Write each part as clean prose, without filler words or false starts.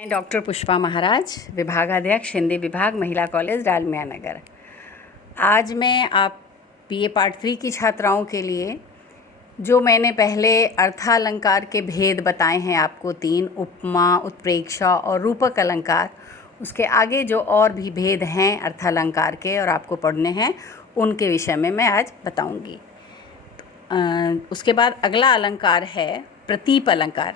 मैं डॉक्टर पुष्पा महाराज, विभागाध्यक्ष हिंदी विभाग, महिला कॉलेज, डालमिया नगर। आज मैं आप बीए पार्ट 3 की छात्राओं के लिए जो मैंने पहले अर्थालंकार के भेद बताए हैं आपको 3, उपमा, उत्प्रेक्षा और रूपक अलंकार, उसके आगे जो और भी भेद हैं अर्थालंकार के और आपको पढ़ने हैं उनके विषय में मैं आज बताऊंगी। उसके बाद अगला अलंकार है प्रतीप अलंकार,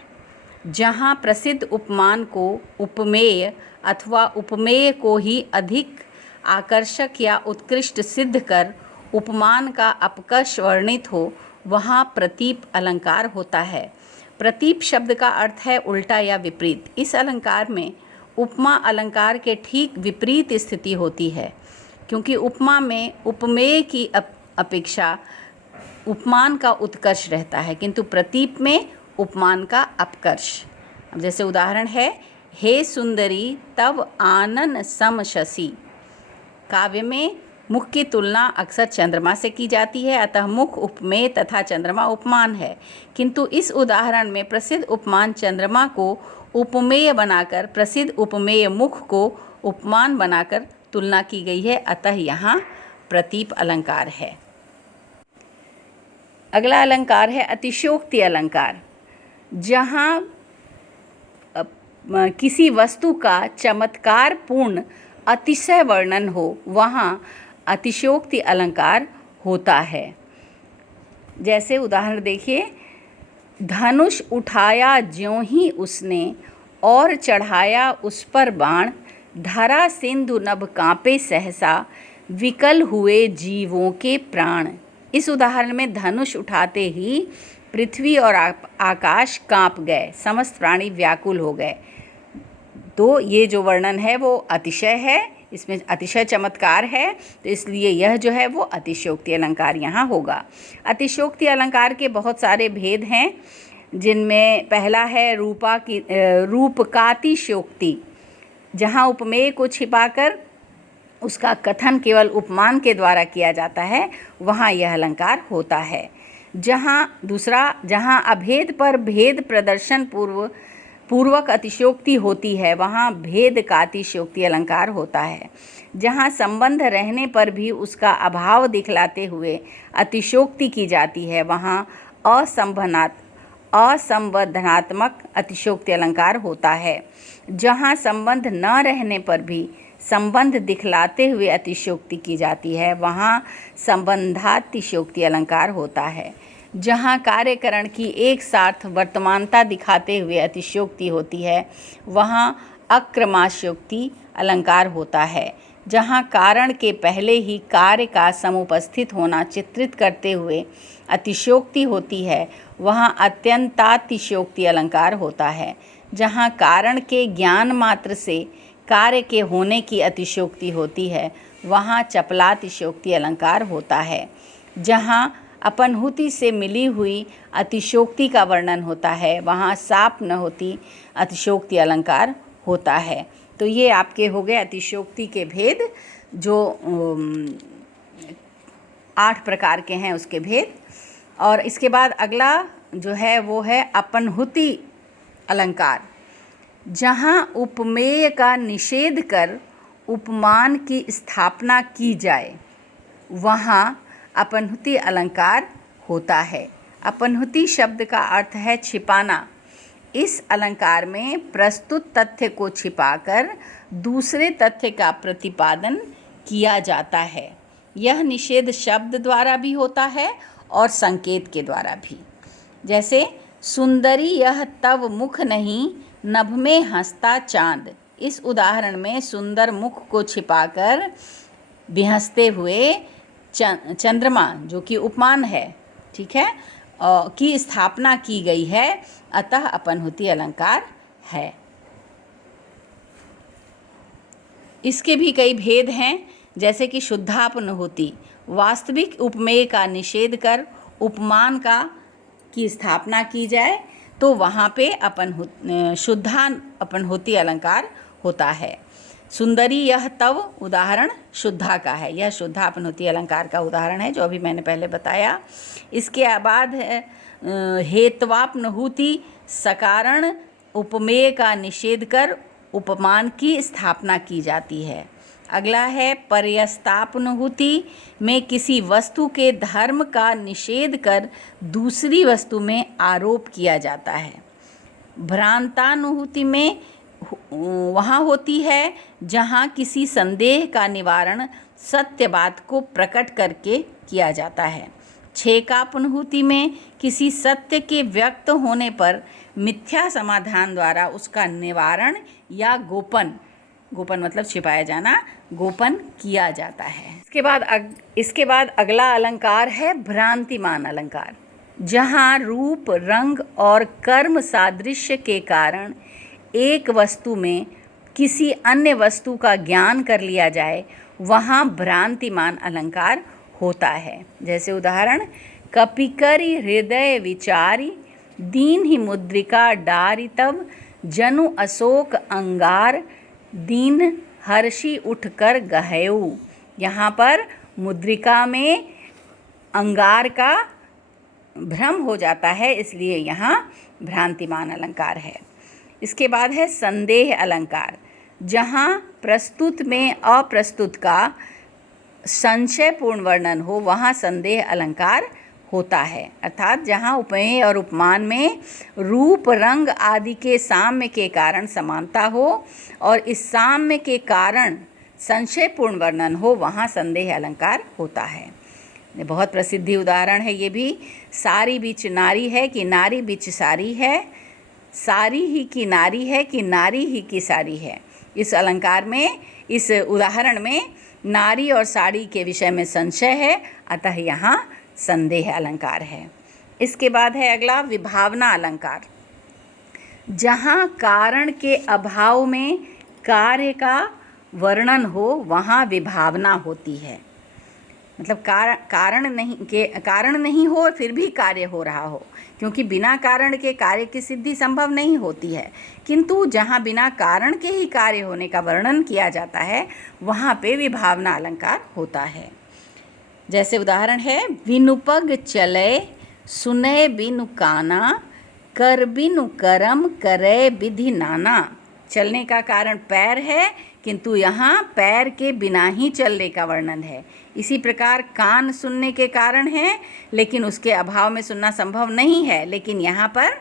जहाँ प्रसिद्ध उपमान को उपमेय अथवा उपमेय को ही अधिक आकर्षक या उत्कृष्ट सिद्ध कर उपमान का अपकर्ष वर्णित हो, वहाँ प्रतीप अलंकार होता है। प्रतीप शब्द का अर्थ है उल्टा या विपरीत। इस अलंकार में उपमा अलंकार के ठीक विपरीत स्थिति होती है, क्योंकि उपमा में उपमेय की अपेक्षा उपमान का उत्कर्ष रहता है, किंतु प्रतीप में उपमान का अपकर्ष। अब जैसे उदाहरण है, हे सुंदरी तव आनन सम शशि। काव्य में मुख की तुलना अक्सर चंद्रमा से की जाती है, अतः मुख उपमेय तथा चंद्रमा उपमान है, किंतु इस उदाहरण में प्रसिद्ध उपमान चंद्रमा को उपमेय बनाकर प्रसिद्ध उपमेय मुख को उपमान बनाकर तुलना की गई है, अतः यहाँ प्रतीप अलंकार है। अगला अलंकार है अतिशयोक्ति अलंकार, जहाँ किसी वस्तु का चमत्कारपूर्ण अतिशय वर्णन हो, वहाँ अतिशयोक्ति अलंकार होता है। जैसे उदाहरण देखिए, धनुष उठाया ज्यों ही उसने और चढ़ाया उस पर बाण, धरा सिंधु नभ कांपे सहसा, विकल हुए जीवों के प्राण। इस उदाहरण में धनुष उठाते ही पृथ्वी और आकाश कांप गए, समस्त प्राणी व्याकुल हो गए। तो ये जो वर्णन है वो अतिशय है, इसमें अतिशय चमत्कार है, तो इसलिए यह जो है वो अतिशयोक्ति अलंकार यहाँ होगा। अतिशयोक्ति अलंकार के बहुत सारे भेद हैं, जिनमें पहला है रूपकातिशयोक्ति, जहाँ उपमेय को छिपाकर उसका कथन केवल उपमान के द्वारा किया जाता है, वहाँ यह अलंकार होता है। जहाँ अभेद पर भेद प्रदर्शन पूर्वक अतिशयोक्ति होती है, वहाँ भेद का अतिशयोक्ति अलंकार होता है। जहाँ संबंध रहने पर भी उसका अभाव दिखलाते हुए अतिशयोक्ति की जाती है, वहाँ असंबंधनात्मक अतिशयोक्ति अलंकार होता है। जहाँ संबंध न रहने पर भी संबंध दिखलाते हुए अतिशयोक्ति की जाती है, वहाँ संबंधातिशयोक्ति अलंकार होता है। जहाँ कार्यकरण की एक साथ वर्तमानता दिखाते हुए अतिशयोक्ति होती है, वहाँ अक्रमाशयोक्ति अलंकार होता है। जहाँ कारण के पहले ही कार्य का समुपस्थित होना चित्रित करते हुए अतिशयोक्ति होती है, वहाँ अत्यंतातिशयोक्ति अलंकार होता है। जहाँ कारण के ज्ञान मात्र से कार्य के होने की अतिशयोक्ति होती है, वहाँ चपलातिशयोक्ति अलंकार होता है। जहाँ अपनहुति से मिली हुई अतिशयोक्ति का वर्णन होता है, वहाँ साप न होती अतिशयोक्ति अलंकार होता है। तो ये आपके हो गए अतिशयोक्ति के भेद, जो 8 प्रकार के हैं उसके भेद। और इसके बाद अगला जो है वो है अपनहुति अलंकार, जहाँ उपमेय का निषेध कर उपमान की स्थापना की जाए, वहाँ अपनहुति अलंकार होता है। अपनहुति शब्द का अर्थ है छिपाना। इस अलंकार में प्रस्तुत तथ्य को छिपाकर दूसरे तथ्य का प्रतिपादन किया जाता है। यह निषेध शब्द द्वारा भी होता है और संकेत के द्वारा भी। जैसे सुंदरी यह तव मुख नहीं, नभ में हंसता चांद। इस उदाहरण में सुंदर मुख को छिपाकर बिहंसते हुए चंद्रमा, जो कि उपमान है, ठीक है, की स्थापना की गई है, अतः अपनहुति अलंकार है। इसके भी कई भेद हैं, जैसे कि शुद्धापनहुति, वास्तविक उपमेय का निषेध कर उपमान की स्थापना की जाए, तो वहाँ पे शुद्धा अपनहुति अलंकार होता है। सुंदरी यह तव उदाहरण शुद्धा का है, यह शुद्धा अपनहुति अलंकार का उदाहरण है, जो अभी मैंने पहले बताया। इसके बाद हेत्वापनहुति सकारण उपमेय का निषेध कर उपमान की स्थापना की जाती है। अगला है पर्यस्तापनुहुति में किसी वस्तु के धर्म का निषेध कर दूसरी वस्तु में आरोप किया जाता है। भ्रांतानुभूति में वहाँ होती है जहाँ किसी संदेह का निवारण सत्य बात को प्रकट करके किया जाता है। छेकापनुभूति में किसी सत्य के व्यक्त होने पर मिथ्या समाधान द्वारा उसका निवारण या गोपन मतलब छिपाया जाना, गोपन किया जाता है। इसके बाद अगला अलंकार है भ्रांतिमान अलंकार, जहाँ रूप, रंग और कर्म सादृश्य के कारण एक वस्तु में किसी अन्य वस्तु का ज्ञान कर लिया जाए, वहाँ भ्रांतिमान अलंकार होता है। जैसे उदाहरण, कपिकरी हृदय विचारी, दीन ही मुद्रिका डारी तब, जनु अशोक अंगार, दीन हर्षि उठकर गहयऊ। यहाँ पर मुद्रिका में अंगार का भ्रम हो जाता है, इसलिए यहाँ भ्रांतिमान अलंकार है। इसके बाद है संदेह अलंकार, जहाँ प्रस्तुत में अप्रस्तुत का संशयपूर्ण वर्णन हो, वहाँ संदेह अलंकार होता है। अर्थात जहाँ उपमेय और उपमान में रूप, रंग आदि के साम्य के कारण समानता हो और इस साम्य के कारण संशयपूर्ण वर्णन हो, वहाँ संदेह अलंकार होता है। बहुत प्रसिद्धि उदाहरण है ये भी, सारी बीच नारी है कि नारी बीच सारी है, सारी ही की नारी है कि नारी ही की सारी है। इस अलंकार में, इस उदाहरण में नारी और साड़ी के विषय में संशय है, अतः यहाँ संदेह अलंकार है। इसके बाद है अगला विभावना अलंकार, जहाँ कारण के अभाव में कार्य का वर्णन हो, वहाँ विभावना होती है। मतलब कारण नहीं हो फिर भी कार्य हो रहा हो, क्योंकि बिना कारण के कार्य की सिद्धि संभव नहीं होती है, किंतु जहाँ बिना कारण के ही कार्य होने का वर्णन किया जाता है, वहाँ पे विभावना अलंकार होता है। जैसे उदाहरण है, विनुपग चले सुनय बिनु काना, कर बिनु करम करे विधि नाना। चलने का कारण पैर है, किंतु यहाँ पैर के बिना ही चलने का वर्णन है। इसी प्रकार कान सुनने के कारण है, लेकिन उसके अभाव में सुनना संभव नहीं है, लेकिन यहाँ पर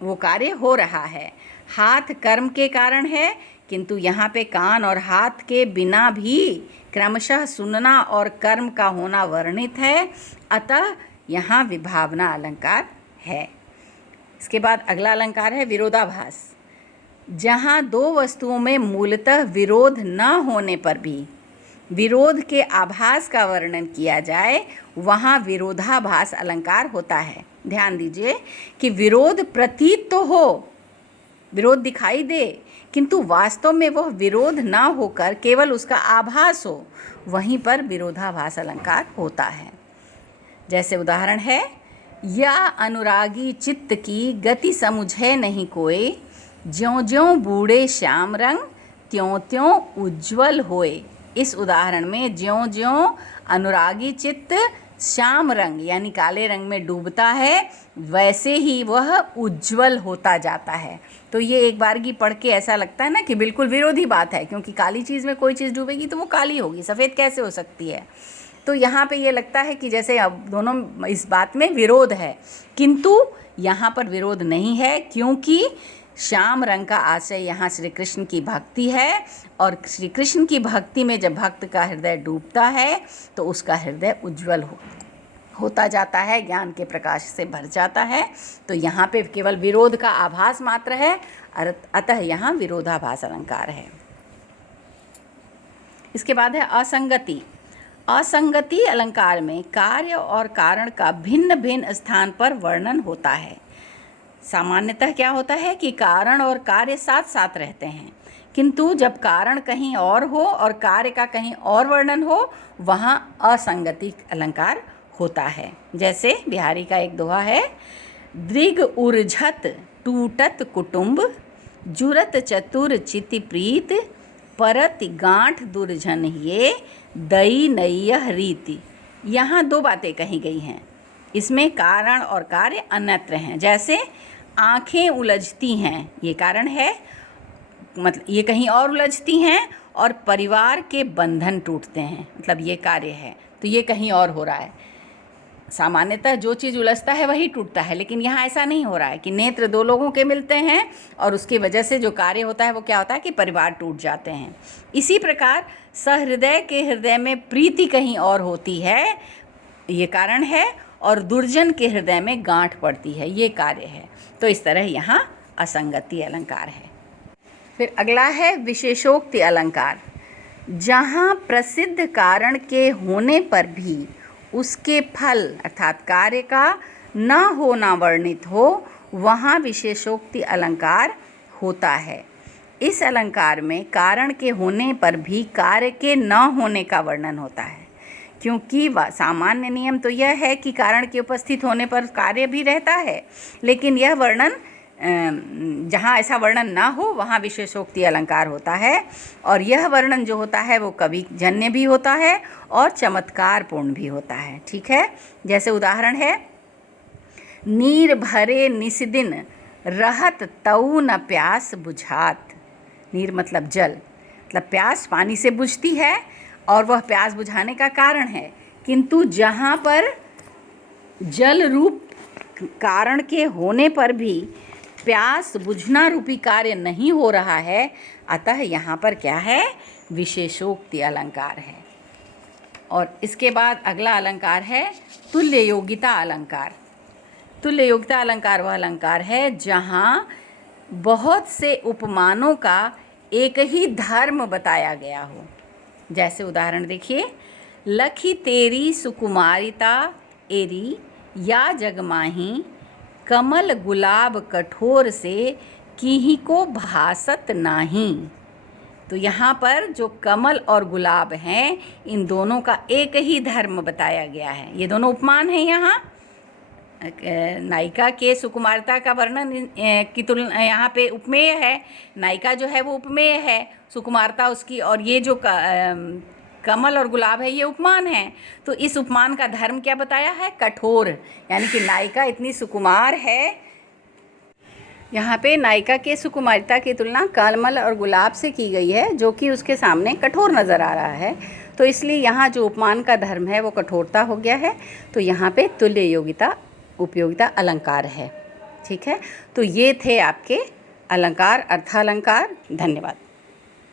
वो कार्य हो रहा है। हाथ कर्म के कारण है, किंतु यहाँ पे कान और हाथ के बिना भी क्रमशः सुनना और कर्म का होना वर्णित है, अतः यहाँ विभावना अलंकार है। इसके बाद अगला अलंकार है विरोधाभास, जहाँ दो वस्तुओं में मूलतः विरोध न होने पर भी विरोध के आभास का वर्णन किया जाए, वहाँ विरोधाभास अलंकार होता है। ध्यान दीजिए कि विरोध प्रतीत तो हो, विरोध दिखाई दे, किंतु वास्तव में वह विरोध ना होकर केवल उसका आभास हो, वहीं पर विरोधाभास अलंकार होता है। जैसे उदाहरण है, या अनुरागी चित्त की गति समुझे नहीं कोई, ज्यों ज्यों बूढ़े श्याम रंग त्यों त्यों उज्ज्वल होए। इस उदाहरण में ज्यों ज्यों अनुरागी चित्त श्याम रंग यानी काले रंग में डूबता है, वैसे ही वह उज्ज्वल होता जाता है। तो ये एक बारगी पढ़ के ऐसा लगता है ना कि बिल्कुल विरोधी बात है, क्योंकि काली चीज़ में कोई चीज़ डूबेगी तो वो काली होगी, सफ़ेद कैसे हो सकती है। तो यहाँ पे ये लगता है कि जैसे अब दोनों इस बात में विरोध है, किंतु यहाँ पर विरोध नहीं है, क्योंकि श्याम रंग का आशय यहाँ श्री कृष्ण की भक्ति है, और श्री कृष्ण की भक्ति में जब भक्त का हृदय डूबता है तो उसका हृदय उज्ज्वल होता जाता है, ज्ञान के प्रकाश से भर जाता है। तो यहाँ पे केवल विरोध का आभास मात्र है, अतः यहाँ विरोधाभास अलंकार है। इसके बाद है असंगति। असंगति अलंकार में कार्य और कारण का भिन्न भिन्न स्थान पर वर्णन होता है। सामान्यतः क्या होता है कि कारण और कार्य साथ साथ रहते हैं, किंतु जब कारण कहीं और हो और कार्य का कहीं और वर्णन हो, वहाँ असंगति अलंकार होता है। जैसे बिहारी का एक दोहा है, दृग उर्झत टूटत कुटुंब, जुरत चतुर चिति प्रीत, परत गांठ दुर्जन ये, दई नैयह रीति। यहाँ दो बातें कही गई हैं, इसमें कारण और कार्य अन्यत्र हैं। जैसे आँखें उलझती हैं, ये कारण है, मतलब ये कहीं और उलझती हैं और परिवार के बंधन टूटते हैं, मतलब ये कार्य है, तो ये कहीं और हो रहा है। सामान्यतः जो चीज़ उलझता है वही टूटता है, लेकिन यहाँ ऐसा नहीं हो रहा है कि नेत्र दो लोगों के मिलते हैं और उसकी वजह से जो कार्य होता है वो क्या होता है कि परिवार टूट जाते हैं। इसी प्रकार सहृदय के हृदय में प्रीति कहीं और होती है, ये कारण है, और दुर्जन के हृदय में गांठ पड़ती है, ये कार्य है। तो इस तरह यहाँ असंगति अलंकार है। फिर अगला है विशेषोक्ति अलंकार। जहाँ प्रसिद्ध कारण के होने पर भी उसके फल अर्थात कार्य का न होना वर्णित हो, वहाँ विशेषोक्ति अलंकार होता है। इस अलंकार में कारण के होने पर भी कार्य के न होने का वर्णन होता है, क्योंकि सामान्य नियम तो यह है कि कारण के उपस्थित होने पर कार्य भी रहता है, लेकिन यह वर्णन जहाँ ऐसा वर्णन ना हो वहाँ विशेषोक्ति अलंकार होता है। और यह वर्णन जो होता है वो कवि जन्य भी होता है और चमत्कार पूर्ण भी होता है। ठीक है, जैसे उदाहरण है, नीर भरे निस्दिन रहत तऊ न प्यास बुझात। नीर मतलब जल, मतलब प्यास पानी से बुझती है और वह प्यास बुझाने का कारण है, किंतु जहाँ पर जल रूप कारण के होने पर भी प्यास बुझना रूपी कार्य नहीं हो रहा है, अतः यहाँ पर क्या है, विशेषोक्ति अलंकार है। और इसके बाद अगला अलंकार है तुल्य योगिता अलंकार। तुल्य योगिता अलंकार वह अलंकार है जहाँ बहुत से उपमानों का एक ही धर्म बताया गया हो। जैसे उदाहरण देखिए, लखी तेरी सुकुमारिता एरी या जगमाही, कमल गुलाब कठोर से किही को भासत नाही। तो यहाँ पर जो कमल और गुलाब हैं, इन दोनों का एक ही धर्म बताया गया है। ये दोनों उपमान हैं। यहाँ नायिका के सुकुमारता का वर्णन की तुलना यहाँ पे उपमेय है। नायिका जो है वो उपमेय है, सुकुमारता उसकी, और ये जो कमल और गुलाब है ये उपमान है। तो इस उपमान का धर्म क्या बताया है, कठोर, यानी कि नायिका इतनी सुकुमार है। यहाँ पे नायिका के सुकुमारिता की तुलना कमल और गुलाब से की गई है, जो कि उसके सामने कठोर नज़र आ रहा है। तो इसलिए यहाँ जो उपमान का धर्म है वो कठोरता हो गया है। तो यहाँ पे तुल्य योगिता उपयोगिता अलंकार है। ठीक है, तो ये थे आपके अलंकार, अर्थालंकार। धन्यवाद।